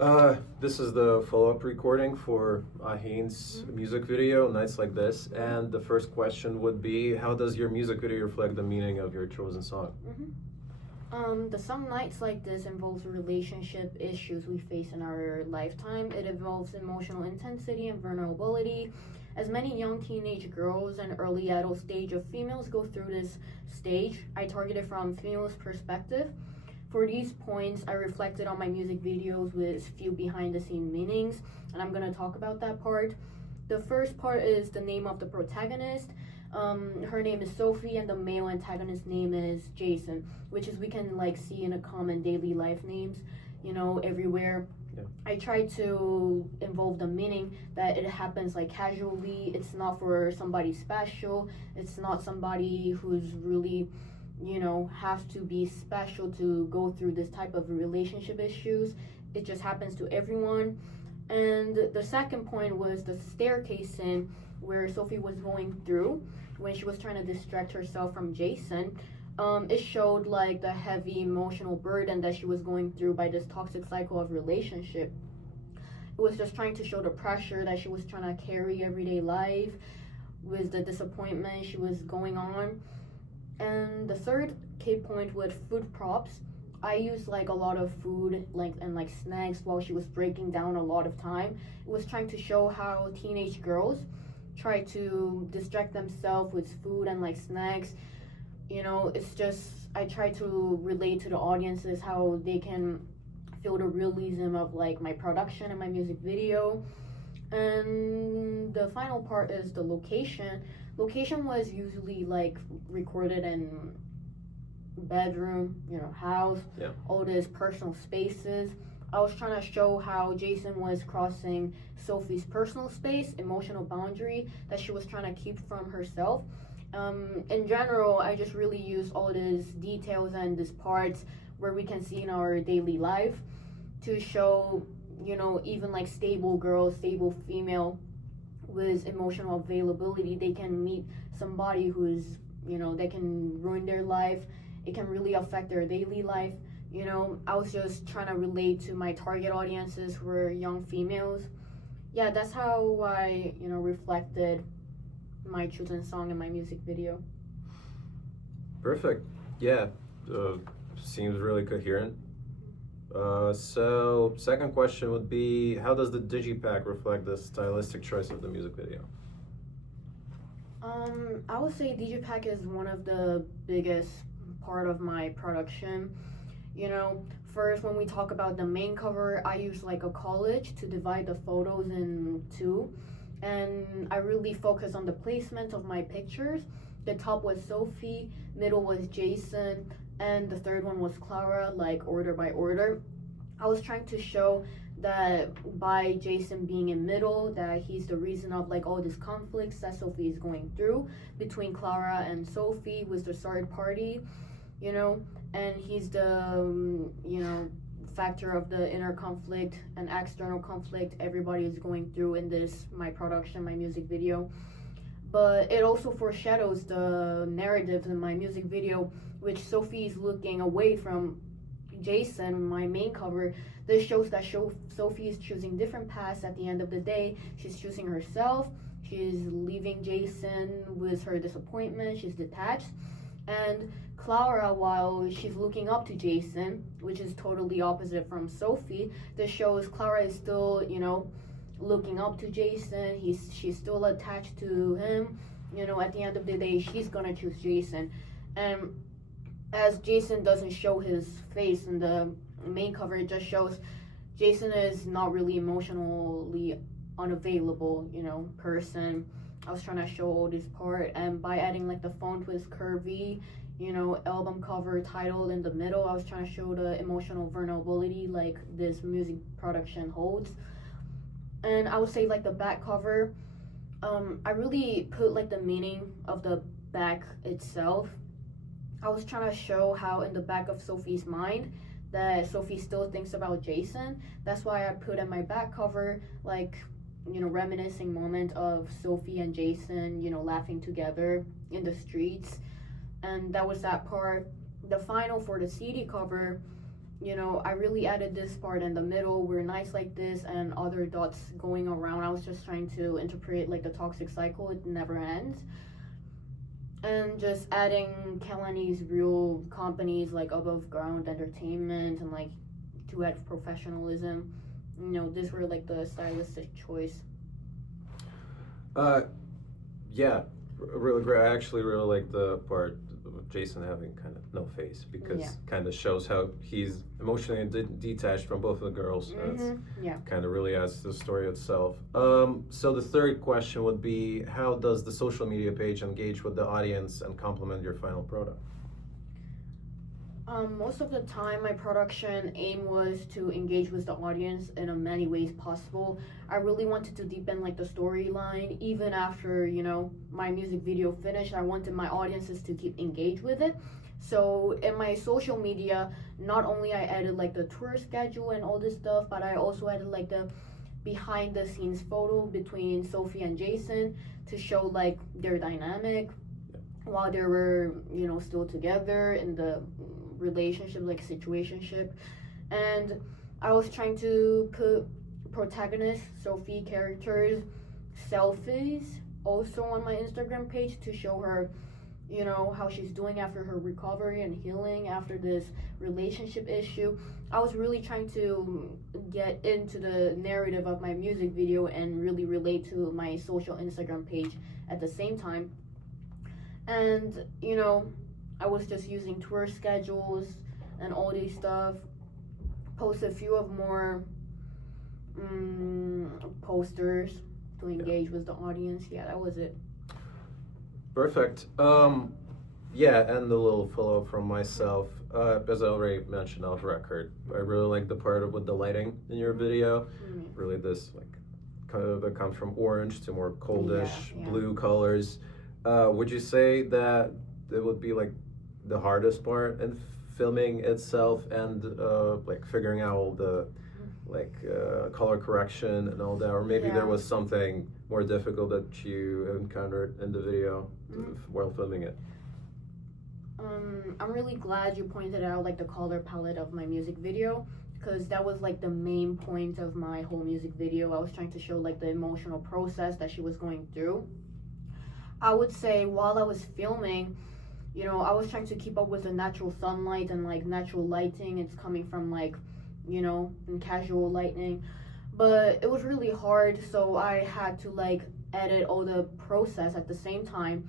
This is the follow-up recording for Aheen's music video, Nights Like This. And the first question would be, how does your music video reflect the meaning of your chosen song? The song Nights Like This involves relationship issues we face in our lifetime. It involves emotional intensity and vulnerability. As many young teenage girls and early adult stage of females go through this stage, I targeted from females' perspective. For these points, I reflected on my music videos with few behind the scene meanings, and I'm gonna talk about that part. The first part is the name of the protagonist. Her name is Sophie, and the male antagonist name is Jason, which is we can like see in a common daily life names, everywhere. Yeah. I try to involve the meaning that it happens like casually. It's not for somebody special. It's not somebody who's really have to be special to go through this type of relationship issues. It just happens to everyone. And the second point was the staircase scene where Sophie was going through when she was trying to distract herself from Jason. It showed like the heavy emotional burden that she was going through by this toxic cycle of relationship. It was just trying to show the pressure that she was trying to carry everyday life with the disappointment she was going on. And the third key point with food props. I used like a lot of food and snacks while she was breaking down a lot of time. It was trying to show how teenage girls try to distract themselves with food and like snacks. It's just I try to relate to the audiences how they can feel the realism of like my production and my music video. And the final part is the location. Location was usually like recorded in bedroom, house, all these personal spaces. I was trying to show how Jason was crossing Sophie's personal space, emotional boundary that she was trying to keep from herself. In general, I just really used all these details and these parts where we can see in our daily life to show, even like stable girls, stable female with emotional availability, they can meet somebody who's, they can ruin their life. It can really affect their daily life. I was just trying to relate to my target audiences who were young females. Yeah, that's how I, reflected my chosen song in my music video. Perfect. Yeah, seems really coherent. So second question would be, how does the digipack reflect the stylistic choice of the music video? I would say digipack is one of the biggest part of my production. First, when we talk about the main cover, I use like a collage to divide the photos in two, and I really focus on the placement of my pictures. The top was Sophie, middle was Jason, and the third one was Clara, like order by order. I was trying to show that by Jason being in middle, that he's the reason of like all these conflicts that Sophie is going through between Clara and Sophie with the third party, and he's the factor of the inner conflict and external conflict everybody is going through in this my production, my music video. But it also foreshadows the narratives in my music video, which Sophie is looking away from Jason, my main cover. This shows that Sophie is choosing different paths at the end of the day. She's choosing herself. She's leaving Jason with her disappointment. She's detached. And Clara, while she's looking up to Jason, which is totally opposite from Sophie, this shows Clara is still, looking up to Jason. She's still attached to him. At the end of the day, she's gonna choose Jason. And as Jason doesn't show his face in the main cover, it just shows Jason is not really emotionally unavailable, person. I was trying to show all this part, and by adding like the font with curvy, album cover title in the middle, I was trying to show the emotional vulnerability like this music production holds. And I would say like the back cover, I really put like the meaning of the back itself. I was trying to show how in the back of Sophie's mind that Sophie still thinks about Jason. That's why I put in my back cover like reminiscing moment of Sophie and Jason, laughing together in the streets. And that was that part. The final for the CD cover, you know, I really added this part in the middle where nights like this and other dots going around. I was just trying to interpret like the toxic cycle, it never ends. And just adding Kelani's real companies like Above Ground Entertainment and like to add professionalism. You know, these were like the stylistic choice. Yeah, really great. I actually really like the part of Jason having kind of no face because kind of shows how he's emotionally detached from both of the girls. Yeah. Kind of really adds to the story itself. So the third question would be, how does the social media page engage with the audience and complement your final product? Most of the time, my production aim was to engage with the audience in a many ways possible. I really wanted to deepen like the storyline, even after, you know, my music video finished. I wanted my audiences to keep engaged with it. So in my social media, not only I added like the tour schedule and all this stuff, but I also added like the behind the scenes photo between Sophie and Jason to show like their dynamic while they were, you know, still together in the relationship, like situationship. And I was trying to put protagonist Sophie characters selfies also on my Instagram page to show her, you know, how she's doing after her recovery and healing after this relationship issue. I was really trying to get into the narrative of my music video and really relate to my social Instagram page at the same time. And, you know, I was just using tour schedules and all these stuff. Post a few of more posters to engage with the audience. Yeah, that was it. Perfect. Yeah, and a little follow-up from myself. As I already mentioned off record, I really like the part with the lighting in your video. Really this like kind of that comes from orange to more coldish blue colors. Would you say that it would be like the hardest part in filming itself and like figuring out all the like color correction and all that, or maybe there was something more difficult that you encountered in the video while filming it? I'm really glad you pointed out like the color palette of my music video, because that was like the main point of my whole music video. I was trying to show like the emotional process that she was going through. I would say while I was filming, you know, I was trying to keep up with the natural sunlight and like natural lighting. It's coming from like, you know, and casual lighting, but it was really hard, so I had to like edit all the process at the same time.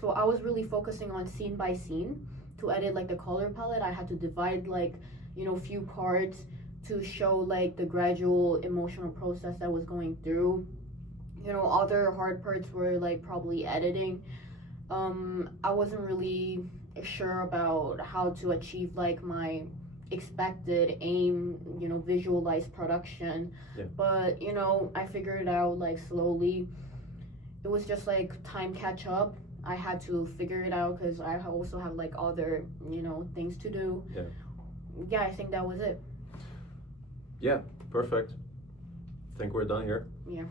So I was really focusing on scene by scene to edit like the color palette. I had to divide like, you know, few parts to show like the gradual emotional process that was going through. You know, other hard parts were like probably editing. I wasn't really sure about how to achieve like my expected aim, you know, visualized production. But, you know, I figured it out like slowly. It was just like time catch up. I had to figure it out because I also have like other, you know, things to do. Yeah, I think that was it. Yeah, perfect. I think we're done here. Yeah.